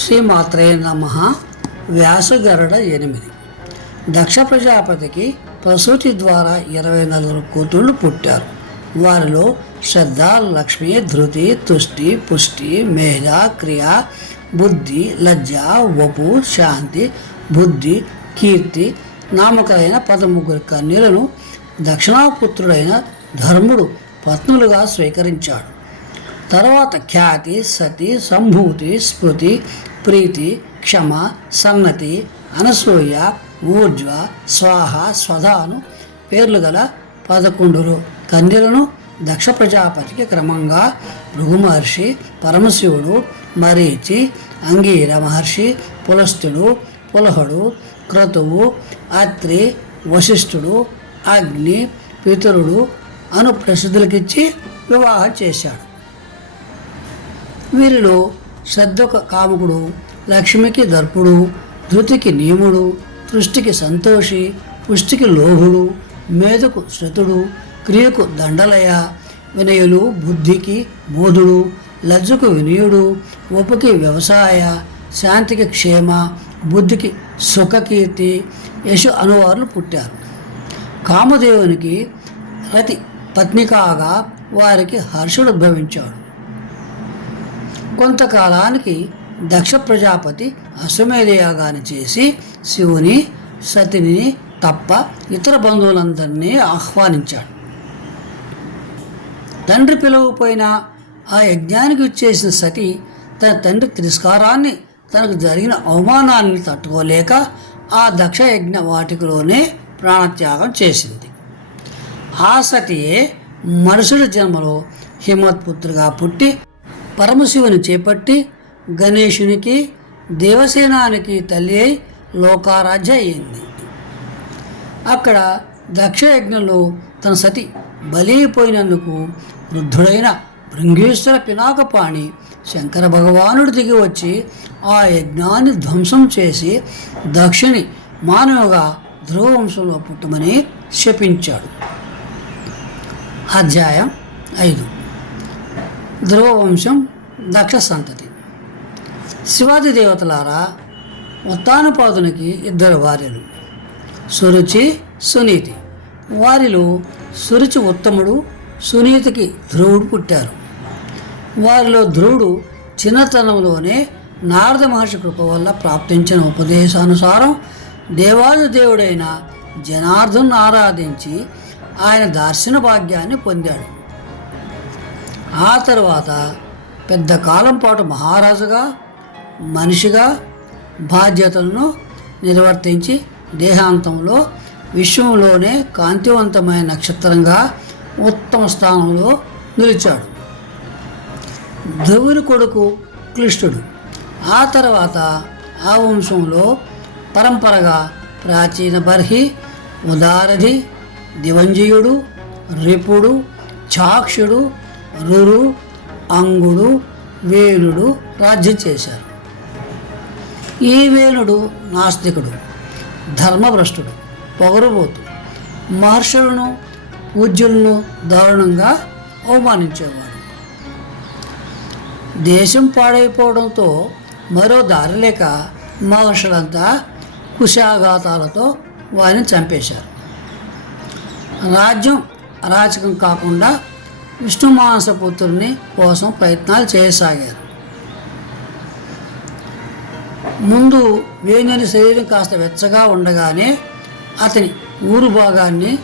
శ్రీమాత్రే నమ. వ్యాసగరుడ ఎనిమిది. దక్ష ప్రజాపతికి ప్రసూతి ద్వారా ఇరవై నలుగురు కూతుళ్ళు పుట్టారు. వారిలో శ్రద్ధ లక్ష్మి ధృతి తుష్టి పుష్టి మేఘ క్రియ బుద్ధి లజ్జ వపు శాంతి బుద్ధి కీర్తి నామకమైన పదముగ్గురు కన్యలను దక్షిణాపుత్రుడైన ధర్ముడు పత్నులుగా స్వీకరించాడు. తర్వాత ఖ్యాతి సతి సంభూతి స్మృతి ప్రీతి క్షమ సన్నతి అనసూయ ఊర్జ్వ స్వాహ స్వధాను పేర్లు గల పదకొండురు. కన్యలను దక్ష ప్రజాపతికి క్రమంగా భృగు మహర్షి పరమశివుడు మరీచి అంగీర మహర్షి పులస్తుడు పులహుడు క్రతువు అత్రి వశిష్ఠుడు అగ్ని పితరుడు అను ప్రసిద్ధులకిచ్చి వివాహం చేశాడు. వీరిలో శ్రద్ధకు కాముకుడు లక్ష్మికి దర్పుడు ధృతికి నియముడు తృష్టికి సంతోషి పుష్టికి లోహుడు మేధకు శృతుడు క్రియకు దండలయ వినయులు బుద్ధికి బోధుడు లజ్జకు వినయుడు ఉపకి వ్యవసాయ శాంతికి క్షేమ బుద్ధికి సుఖకీర్తి యశు అనువారులు పుట్టారు. కామదేవునికి రతి పత్నికాగా వారికి హర్షుడు ఉద్భవించాడు. కొంతకాలానికి దక్ష ప్రజాపతి అశ్వమేధయాగాన్ని చేసి శివుని సతిని తప్ప ఇతర బంధువులందరినీ ఆహ్వానించాడు. తండ్రి పిలవకపోయినా ఆ యజ్ఞానికి వచ్చేసిన సతి తన తండ్రి తిరస్కారాన్ని తనకు జరిగిన అవమానాన్ని తట్టుకోలేక ఆ దక్ష యజ్ఞ వాటికలోనే ప్రాణత్యాగం చేసింది. ఆ సతియే మరుసటి జన్మలో హిమత్పుత్రుగా పుట్టి పరమశివుని చేపట్టి గణేశునికి దేవసేనానికి తల్లి అయి లోకారాధ్య అయింది అక్కడ దక్షయజ్ఞంలో తన సతి బలిపోయినందుకు వృద్ధుడైన భృంగేశ్వర పినాకపాణి శంకర భగవానుడు దిగి వచ్చి ఆ యజ్ఞాన్ని ధ్వంసం చేసి దక్షిణి మానవుగా ధ్రువవంశంలో పుట్టమని శపించాడు. అధ్యాయం ఐదు. ధ్రువవంశం దక్ష సంతతి శివాది దేవతలారా ఉత్తానపాదునికి ఇద్దరు భార్యలు సురుచి సునీతి. వారిలో సురుచి ఉత్తముడు సునీతికి ధ్రువుడు పుట్టారు. వారిలో ధ్రువుడు చిన్నతనంలోనే నారద మహర్షి కృప వల్ల ప్రాప్తించిన ఉపదేశానుసారం దేవాది దేవుడైన జనార్దన్ ఆరాధించి ఆయన దర్శన భాగ్యాన్ని పొందాడు. ఆ తర్వాత పెద్ద కాలం పాటు మహారాజుగా మనిషిగా బాధ్యతలను నిర్వర్తించి దేహాంతంలో విశ్వంలోనే కాంతివంతమైన నక్షత్రంగా ఉత్తమ స్థానంలో నిలిచాడు. ధ్రువుని కొడుకు క్లిష్టుడు. ఆ తర్వాత ఆ వంశంలో పరంపరగా ప్రాచీన బర్హి ఉదారధి దివంజయుడు రిపుడు చాక్షుడు రురు అంగుడు వేణుడు రాజ్యం చేశారు. ఈ వేణుడు నాస్తికుడు ధర్మభ్రష్టుడు పొగరుబోతు మహర్షులను పూజ్యులను దారుణంగా అవమానించేవాడు. దేశం పాడైపోవడంతో మరో దారి లేక మహర్షులంతా కుశాఘాతాలతో వారిని చంపేశారు. రాజ్యం అరాచకం కాకుండా విష్ణుమానసపుత్రుని కోసం ప్రయత్నాలు చేయసాగారు. ముందు వేణుని శరీరం కాస్త వెచ్చగా ఉండగానే అతని ఊరు భాగాన్ని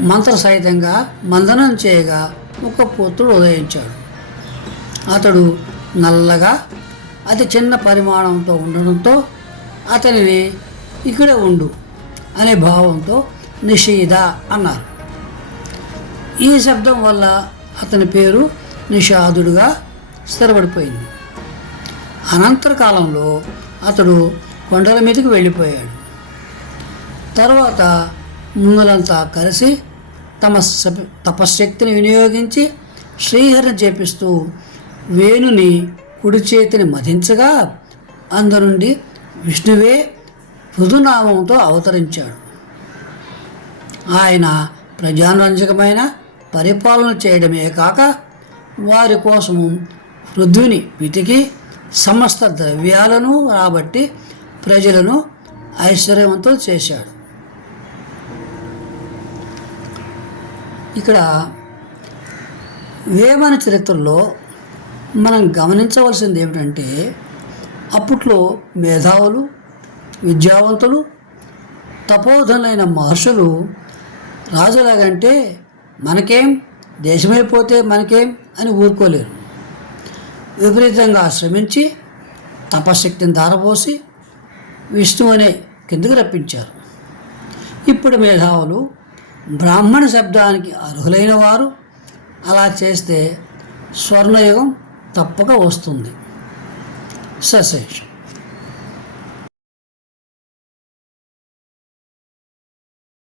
మంత్రసహితంగా మందనం చేయగా ఒక పుత్రుడు ఉదయించాడు. అతడు నల్లగా అతి చిన్న పరిమాణంతో ఉండడంతో అతనిని ఇక్కడే ఉండు అనే భావంతో నిషేధ అన్నారు. ఈ శబ్దం వల్ల అతని పేరు నిషాదుడుగా స్థిరపడిపోయింది. అనంతర కాలంలో అతడు కొండల మీదకి వెళ్ళిపోయాడు. తర్వాత ముందులంతా కలిసి తమ తపశ్శక్తిని వినియోగించి శ్రీహరిని చేపిస్తూ వేణుని కుడి చేతిని మధించగా అందరుండి విష్ణువే పృథునామంతో అవతరించాడు. ఆయన ప్రజారంజకమైన పరిపాలన చేయడమే కాక వారి కోసము వృద్ధుని వెతికి సమస్త ద్రవ్యాలను రాబట్టి ప్రజలను ఐశ్వర్యవంతులు చేశాడు. ఇక్కడ వేమన చరిత్రలో మనం గమనించవలసింది ఏమిటంటే అప్పట్లో మేధావులు విద్యావంతులు తపోధనులైన మహర్షులు రాజులాగంటే మనకేం? దేశమైపోతే మనకేం? అని ఊరుకోలేరు. విపరీతంగా శ్రమించి తపశక్తిని ధారపోసి విష్ణువునే కిందకు రప్పించారు. ఇప్పుడు మేధావులు బ్రాహ్మణ శబ్దానికి అర్హులైన వారు. అలా చేస్తే స్వర్ణయుగం తప్పక వస్తుంది. సశేషం.